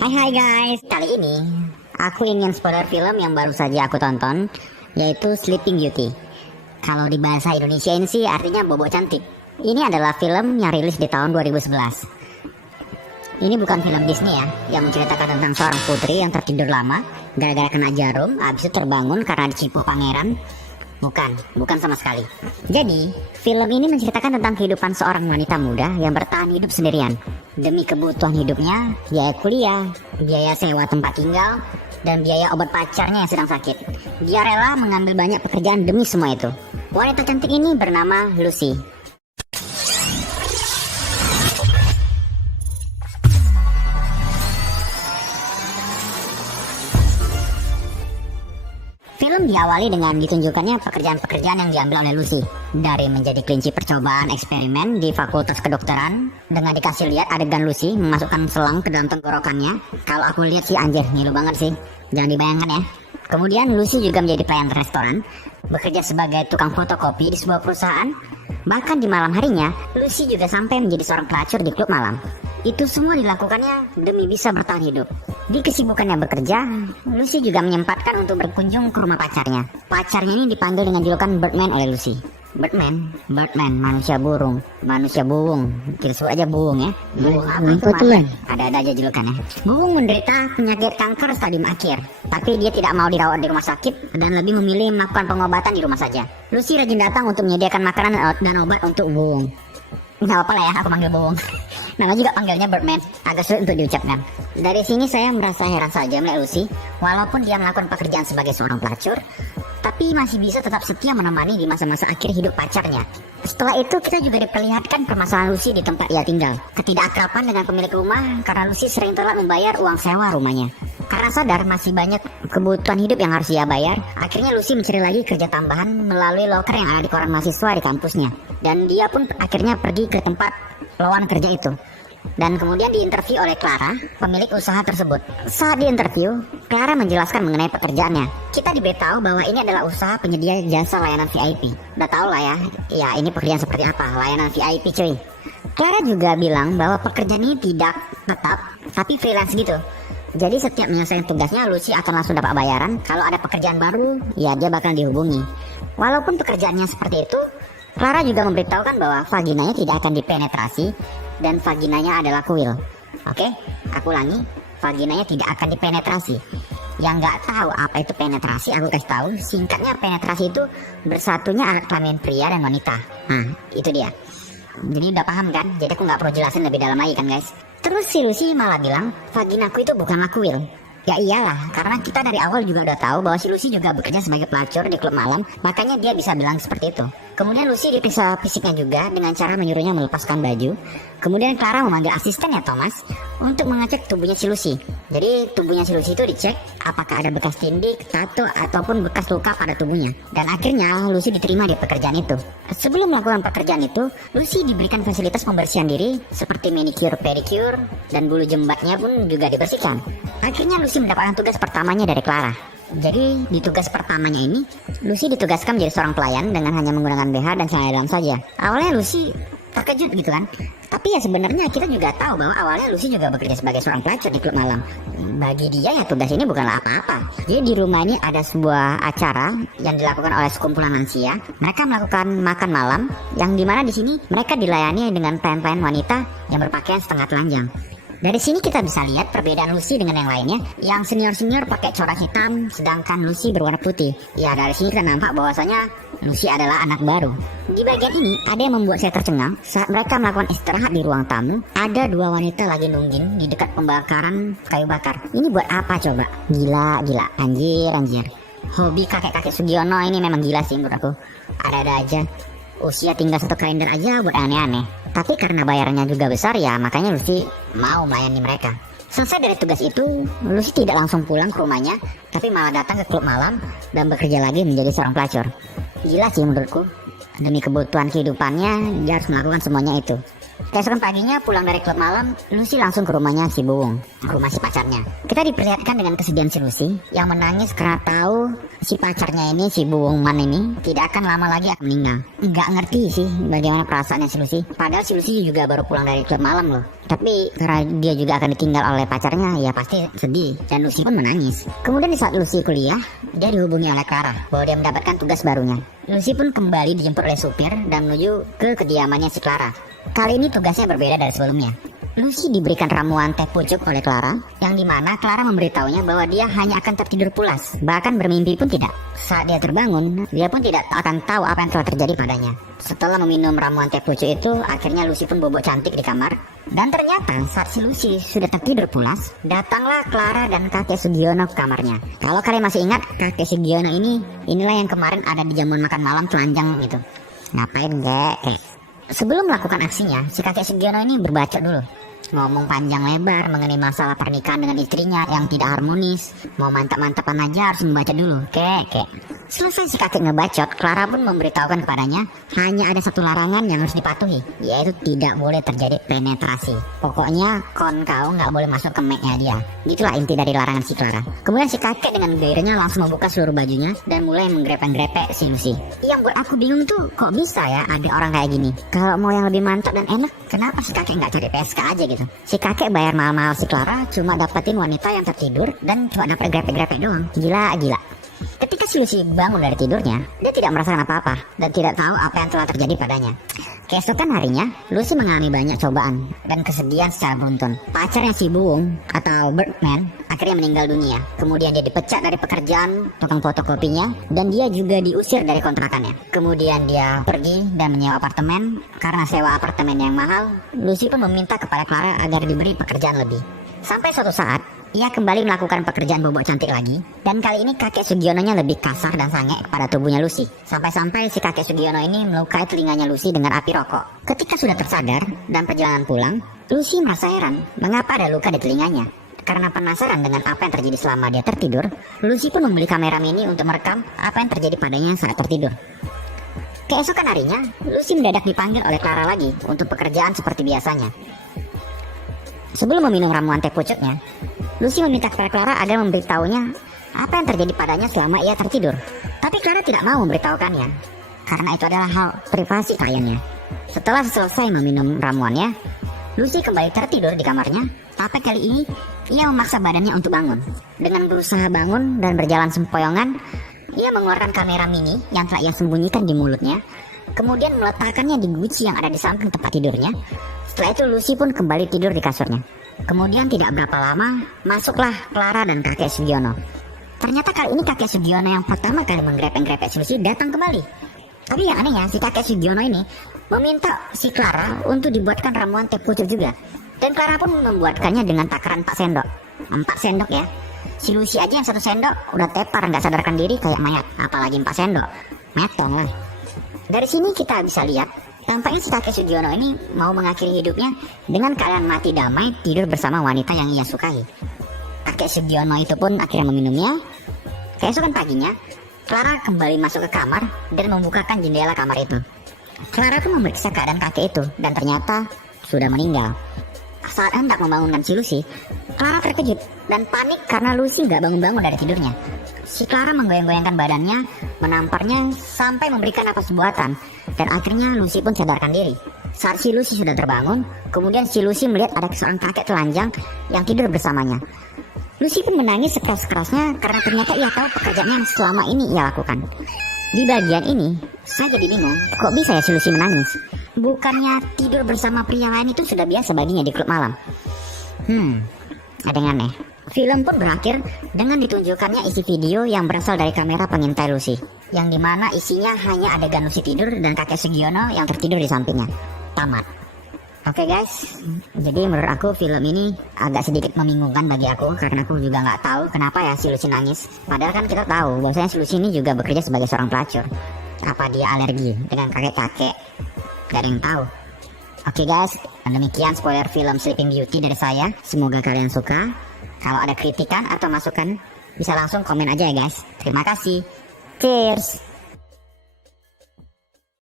Hai guys, kali ini aku ingin spoiler film yang baru saja aku tonton, yaitu Sleeping Beauty. Kalau di bahasa Indonesia ini sih artinya Bobo Cantik. Ini adalah film yang rilis di tahun 2011. Ini bukan film Disney ya, yang menceritakan tentang seorang putri yang tertidur lama gara-gara kena jarum, habis itu terbangun karena dicipu pangeran. Bukan sama sekali. Jadi, film ini menceritakan tentang kehidupan seorang wanita muda yang bertahan hidup sendirian. Demi kebutuhan hidupnya, biaya kuliah, biaya sewa tempat tinggal, dan biaya obat pacarnya yang sedang sakit. Dia rela mengambil banyak pekerjaan demi semua itu. Wanita cantik ini bernama Lucy. Film diawali dengan ditunjukkannya pekerjaan-pekerjaan yang diambil oleh Lucy. Dari menjadi kelinci percobaan eksperimen di Fakultas Kedokteran, dengan dikasih lihat adegan Lucy memasukkan selang ke dalam tenggorokannya. Kalau aku lihat sih anjir, ngilu banget sih. Jangan dibayangkan ya. Kemudian Lucy juga menjadi pelayan restoran, bekerja sebagai tukang fotokopi di sebuah perusahaan. Bahkan di malam harinya, Lucy juga sampai menjadi seorang pelacur di klub malam. Itu semua dilakukannya demi bisa bertahan hidup. Di kesibukannya bekerja, Lucy juga menyempatkan untuk berkunjung ke rumah pacarnya. Pacarnya ini dipanggil dengan julukan Birdman oleh Lucy. Birdman, manusia burung, manusia buung. Kita sebut aja buung ya. Buung apa itu? Ada aja julukannya. Buung menderita penyakit kanker stadium akhir, tapi dia tidak mau dirawat di rumah sakit dan lebih memilih melakukan pengobatan di rumah saja. Lucy rajin datang untuk menyediakan makanan dan obat untuk buung. Nggak apa-apa lah ya, aku panggil buung. Nama juga panggilnya Birdman, agak sulit untuk diucapkan. Dari sini saya merasa heran saja melihat Lucy, walaupun dia melakukan pekerjaan sebagai seorang pelacur, tapi masih bisa tetap setia menemani di masa-masa akhir hidup pacarnya. Setelah itu kita juga diperlihatkan permasalahan Lucy di tempat ia tinggal. Ketidakakraban dengan pemilik rumah karena Lucy sering telat membayar uang sewa rumahnya. Karena sadar masih banyak kebutuhan hidup yang harus ia bayar, akhirnya Lucy mencari lagi kerja tambahan melalui loker yang ada di koran mahasiswa di kampusnya. Dan dia pun akhirnya pergi ke tempat lowongan kerja itu. Dan kemudian diinterview oleh Clara, pemilik usaha tersebut. Saat diinterview, Clara menjelaskan mengenai pekerjaannya. Kita diberitahu bahwa ini adalah usaha penyedia jasa layanan VIP. Udah tau lah ya ini pekerjaan seperti apa, layanan VIP cuy. Clara juga bilang bahwa pekerjaan ini tidak tetap, tapi freelance gitu. Jadi setiap menyelesaikan tugasnya, Lucy akan langsung dapat bayaran. Kalau ada pekerjaan baru, ya dia bakal dihubungi. Walaupun pekerjaannya seperti itu, Clara juga memberitahukan bahwa vaginanya tidak akan dipenetrasi dan vaginanya adalah kuil. Oke, aku ulangi, vaginanya tidak akan dipenetrasi. Yang nggak tahu apa itu penetrasi, aku kasih tahu. Singkatnya, penetrasi itu bersatunya alat kelamin pria dan wanita. Nah, itu dia. Jadi udah paham kan? Jadi aku nggak perlu jelasin lebih dalam lagi kan guys. Terus si Lucy malah bilang, vaginaku itu bukanlah kuil. Ya iyalah, karena kita dari awal juga udah tahu bahwa si Lucy juga bekerja sebagai pelacur di klub malam, makanya dia bisa bilang seperti itu. Kemudian Lucy diperiksa fisiknya juga dengan cara menyuruhnya melepaskan baju. Kemudian Clara memanggil asistennya Thomas untuk mengecek tubuhnya si Lucy. Jadi tubuhnya si Lucy itu dicek apakah ada bekas tindik, tato, ataupun bekas luka pada tubuhnya. Dan akhirnya Lucy diterima di pekerjaan itu. Sebelum melakukan pekerjaan itu, Lucy diberikan fasilitas pembersihan diri seperti manicure, pedicure, dan bulu jembatnya pun juga dibersihkan. Akhirnya Lucy mendapatkan tugas pertamanya dari Clara. Jadi di tugas pertamanya ini, Lucy ditugaskan menjadi seorang pelayan dengan hanya menggunakan BH dan celana dalam saja. Awalnya Lucy terkejut gitu kan. Tapi ya sebenarnya kita juga tahu bahwa awalnya Lucy juga bekerja sebagai seorang pelacur di klub malam. Bagi dia ya tugas ini bukanlah apa-apa. Jadi di rumah ini ada sebuah acara yang dilakukan oleh sekumpulan lansia. Mereka melakukan makan malam, yang dimana di sini mereka dilayani dengan pelayan-pelayan wanita yang berpakaian setengah telanjang. Dari sini kita bisa lihat perbedaan Lucy dengan yang lainnya. Yang senior-senior pakai corak hitam, sedangkan Lucy berwarna putih. Ya dari sini kita nampak bahwasanya Lucy adalah anak baru. Di bagian ini ada yang membuat saya tercengang. Saat mereka melakukan istirahat di ruang tamu, ada dua wanita lagi nungging di dekat pembakaran kayu bakar. Ini buat apa coba? Gila, anjir. Hobi kakek-kakek Sugiono ini memang gila sih menurut aku. Ada-ada aja. Usia tinggal satu kalender aja buat aneh-aneh. Tapi karena bayarannya juga besar ya makanya Lucy mau melayani mereka. Selesai dari tugas itu, Lucy tidak langsung pulang ke rumahnya, tapi malah datang ke klub malam dan bekerja lagi menjadi seorang pelacur. Gila sih menurutku. Demi kebutuhan kehidupannya, dia harus melakukan semuanya itu. Keesokan paginya pulang dari klub malam, Lucy langsung ke rumahnya si Buwung, rumah si pacarnya. Kita diperlihatkan dengan kesedihan si Lucy yang menangis karena tahu si pacarnya ini, si Buwung Man ini, tidak akan lama lagi akan meninggal. Nggak ngerti sih bagaimana perasaannya si Lucy. Padahal si Lucy juga baru pulang dari klub malam loh. Tapi karena dia juga akan ditinggal oleh pacarnya, ya pasti sedih. Dan Lucy pun menangis. Kemudian di saat Lucy kuliah, dia dihubungi oleh Clara bahwa dia mendapatkan tugas barunya. Lucy pun kembali dijemput oleh supir dan menuju ke kediamannya si Clara. Kali ini tugasnya berbeda dari sebelumnya. Lucy diberikan ramuan teh pucuk oleh Clara, yang dimana Clara memberitahunya bahwa dia hanya akan tertidur pulas, bahkan bermimpi pun tidak. Saat dia terbangun, dia pun tidak akan tahu apa yang telah terjadi padanya. Setelah meminum ramuan teh pucuk itu, akhirnya Lucy pun bobok cantik di kamar. Dan ternyata saat si Lucy sudah tertidur pulas, datanglah Clara dan kakek Sugiono ke kamarnya. Kalau kalian masih ingat, kakek Sugiono inilah yang kemarin ada di jamuan makan malam telanjang gitu. Ngapain kek? Sebelum melakukan aksinya, si kakek Sugiono ini berbacot dulu. Ngomong panjang lebar mengenai masalah pernikahan dengan istrinya yang tidak harmonis. Mau mantap-mantapan aja harus membaca dulu. Kek. Selesai si kakek ngebacot, Clara pun memberitahukan kepadanya hanya ada satu larangan yang harus dipatuhi, yaitu tidak boleh terjadi penetrasi. Pokoknya kau nggak boleh masuk ke make-nya dia. Itulah inti dari larangan si Clara. Kemudian si kakek dengan gairahnya langsung membuka seluruh bajunya dan mulai menggrepe-grepe si Lucy. Yang buat aku bingung tuh, kok bisa ya ada orang kayak gini? Kalau mau yang lebih mantap dan enak, kenapa si kakek nggak cari PSK aja gitu? Si kakek bayar mahal-mahal si Clara cuma dapetin wanita yang tertidur dan cuma dapet grepe-grepe doang. Gila. Ketika si Lucy bangun dari tidurnya, dia tidak merasakan apa-apa dan tidak tahu apa yang telah terjadi padanya. Keesokan harinya, Lucy mengalami banyak cobaan dan kesedihan secara beruntun. Pacarnya si Buwung atau Birdman akhirnya meninggal dunia. Kemudian dia dipecat dari pekerjaan tukang fotokopinya dan dia juga diusir dari kontrakannya. Kemudian dia pergi dan menyewa apartemen. Karena sewa apartemen yang mahal, Lucy pun meminta kepada Clara agar diberi pekerjaan lebih. Sampai suatu saat, ia kembali melakukan pekerjaan bobok cantik lagi. Dan kali ini kakek Sugiononya lebih kasar dan sange kepada tubuhnya Lucy. Sampai-sampai si kakek Sugiono ini melukai telinganya Lucy dengan api rokok. Ketika sudah tersadar dan perjalanan pulang, Lucy merasa heran mengapa ada luka di telinganya. Karena penasaran dengan apa yang terjadi selama dia tertidur, Lucy pun membeli kamera mini untuk merekam apa yang terjadi padanya saat tertidur. Keesokan harinya, Lucy mendadak dipanggil oleh Clara lagi untuk pekerjaan seperti biasanya. Sebelum meminum ramuan teh pucuknya, Lucy meminta kepada Clara agar memberitahunya apa yang terjadi padanya selama ia tertidur. Tapi Clara tidak mau memberitahukannya, karena itu adalah hal privasi kliennya. Setelah selesai meminum ramuannya, Lucy kembali tertidur di kamarnya. Tapi kali ini, ia memaksa badannya untuk bangun. Dengan berusaha bangun dan berjalan sempoyongan, ia mengeluarkan kamera mini yang telah ia sembunyikan di mulutnya, kemudian meletakkannya di guci yang ada di samping tempat tidurnya. Setelah itu Lucy pun kembali tidur di kasurnya. Kemudian tidak berapa lama, masuklah Clara dan kakek Sugiono. Ternyata kali ini kakek Sugiono yang pertama kali menggrepeng-grepek Lucy datang kembali. Tapi yang anehnya, si kakek Sugiono ini meminta si Clara untuk dibuatkan ramuan teh pucuk juga. Dan Clara pun membuatkannya dengan takaran 4 sendok. 4 sendok ya. Si Lucy aja yang 1 sendok udah tepar, nggak sadarkan diri kayak mayat. Apalagi 4 sendok. Metong lah. Dari sini kita bisa lihat, tampaknya si kakek Sugiono ini mau mengakhiri hidupnya dengan keadaan mati damai tidur bersama wanita yang ia sukai. Kakek Sugiono itu pun akhirnya meminumnya. Keesokan paginya, Clara kembali masuk ke kamar dan membukakan jendela kamar itu. Clara pun memeriksa keadaan kakek itu dan ternyata sudah meninggal. Saat hendak membangunkan si Lucy, Clara terkejut dan panik karena Lucy gak bangun-bangun dari tidurnya. Si Clara menggoyang-goyangkan badannya, menamparnya sampai memberikan napas buatan, dan akhirnya Lucy pun sadarkan diri. Saat si Lucy sudah terbangun, kemudian si Lucy melihat ada seorang kakek telanjang yang tidur bersamanya. Lucy pun menangis sekeras-kerasnya karena ternyata ia tahu pekerjaan yang selama ini ia lakukan. Di bagian ini, saya jadi bingung, kok bisa ya si Lucy menangis? Bukannya tidur bersama pria lain itu sudah biasa baginya di klub malam? Ada yang aneh. Film pun berakhir dengan ditunjukkannya isi video yang berasal dari kamera pengintai Lucy, yang dimana isinya hanya adegan Lucy tidur dan kakek Sugiono yang tertidur di sampingnya. Tamat. Oke guys, jadi menurut aku film ini agak sedikit membingungkan bagi aku, karena aku juga nggak tahu kenapa ya si Lucy nangis. Padahal kan kita tahu bahwasanya si Lucy ini juga bekerja sebagai seorang pelacur. Apa dia alergi dengan kakek-kakek? Gak ada yang tahu. Oke guys, demikian spoiler film Sleeping Beauty dari saya. Semoga kalian suka. Kalau ada kritikan atau masukan, bisa langsung komen aja ya guys. Terima kasih. Cheers.